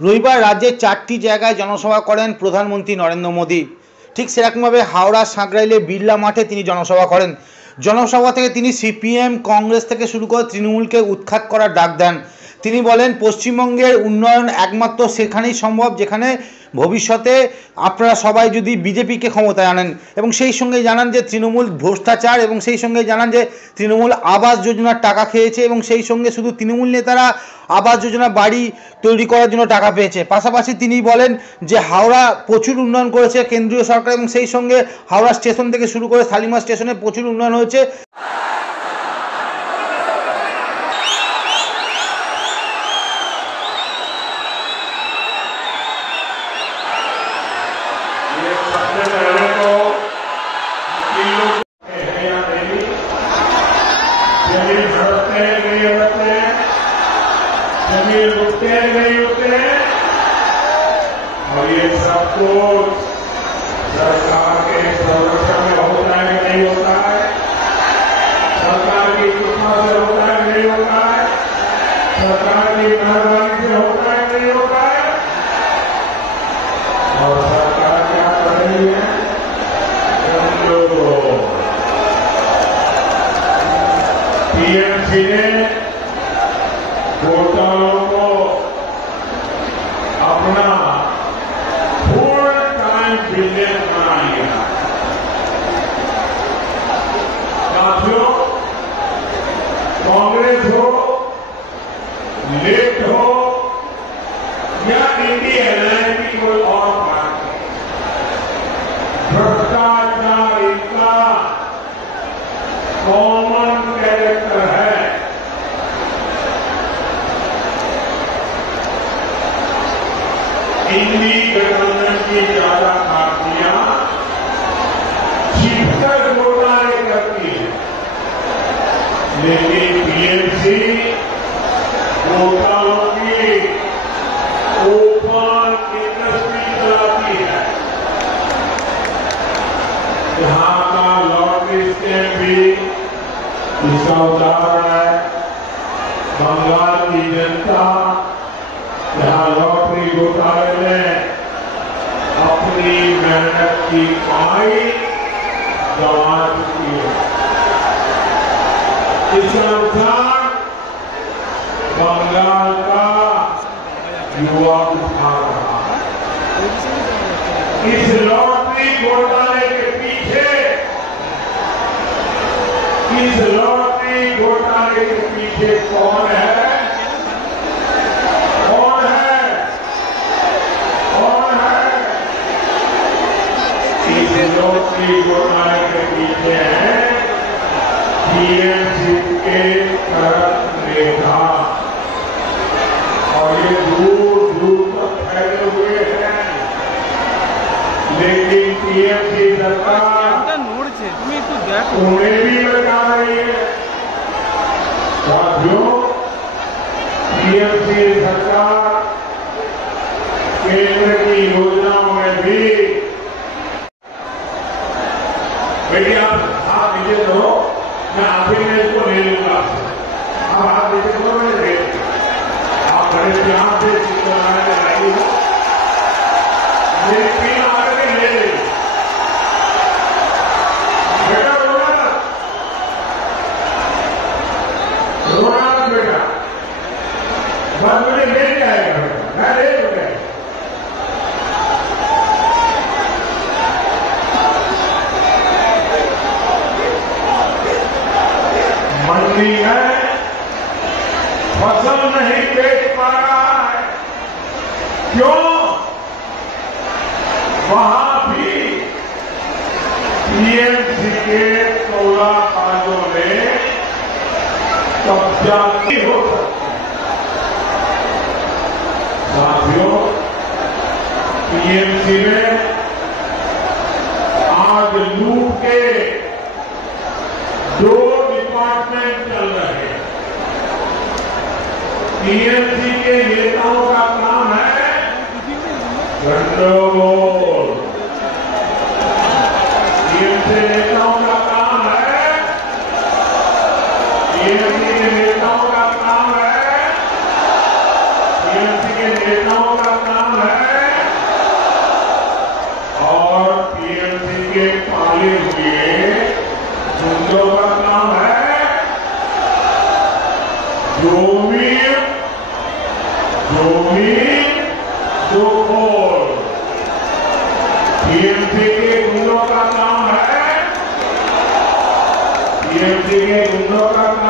রবিবার রাজ্যের 4টি জায়গায় জনসভা করেন প্রধানমন্ত্রী নরেন্দ্র মোদী। ঠিক সেরকমভাবে হাওড়া সাঁকরাইলে বিড়লা মাঠে তিনি জনসভা করেন। জনসভা থেকে তিনি সিপিএম, কংগ্রেস থেকে শুরু করে তৃণমূলকে উৎখাত করার ডাক দেন। তিনি বলেন, পশ্চিমবঙ্গের উন্নয়ন একমাত্র সেখানেই সম্ভব যেখানে ভবিষ্যতে আপনারা সবাই যদি বিজেপিকে ক্ষমতায় আনেন, এবং সেই সঙ্গে জানান যে তৃণমূল ভ্রষ্টাচার, এবং সেই সঙ্গে জানান যে তৃণমূল আবাস যোজনার টাকা খেয়েছে, এবং সেই সঙ্গে শুধু তৃণমূল নেতারা আবাস যোজনা বাড়ি তৈরি করার জন্য টাকা পেয়েছে। পাশাপাশি তিনি বলেন যে হাওড়া প্রচুর উন্নয়ন করেছে কেন্দ্রীয় সরকার, এবং সেই সঙ্গে হাওড়া স্টেশন থেকে শুরু করে শালিমার স্টেশনে প্রচুর উন্নয়ন হয়েছে। और ये सब कुछ सरकार के संरक्षण में होता है कि नहीं होता है, सरकार की कृपा से होता है नहीं होता है, सरकार की मेहरबानी से होता है नहीं होता है। और सरकार क्या कर रही है, टीएमसी ने घोटालों को अपना फुल टाइम बिजनेस बना लिया। साथियों, कांग्रेस हो, लेफ्ट हो या इंडिया अलायंस की कोई और पार्टी, भ्रष्टाचार इनका कॉमन कैरेक्टर है। इंडी गठबंधन की ज्यादा पार्टियां छिपकर घोटाले करती है, लेकिन टीएमसी घोटालों की ओपन इंडस्ट्री चलाती है। यहां का लॉटरी स्कैम भी इसका उदाहरण है। बंगाल की जनता जहां लॉटरी घोटाले में अपनी मेहनत की कमाई गंवा चुकी है, इसका नुकसान बंगाल का युवा उठा रहा है। इस लॉटरी घोटाले के पीछे, इस लॉटरी घोटाले के पीछे कौन है? लॉटरी घोटाले के पीछे है टीएमसी के करत नेता, और ये दूर दूर तक फैले हुए हैं। लेकिन टीएमसी सरकार उन्हें भी लगा रही है। साथियों, टीएमसी सरकार केंद्र की योजनाओं में भी बेटी आप हाथ नीचे दो, मैं आप ही में इसको ले लूंगा। आप हाथ नीचे दो, मैं ले लूंगा। आप बड़े प्यार से लगाई हो, मेरी पीना आगे ले ले। बेटा रोना बेटा, बस मुझे ले जाएगा बेटा, मैं ले लूंगा। मंडी में फसल नहीं बेच पा रहा है, क्यों? वहां भी टीएमसी के 16 काजों ने कब्जा नहीं हो सकती। साथियों, टीएमसी में आज लूट के 2 डिपार्टमेंट चल रहे हैं। टीएमसी के नेताओं का काम है गंडगोल, टीएमसी नेताओं का काम है, टीएमसी के नेताओं का काम है, टीएमसी के नेताओं का गुंडों का काम है जो खोल। टीएमसी के गुंडों का काम है, टीएमसी के गुंडों का काम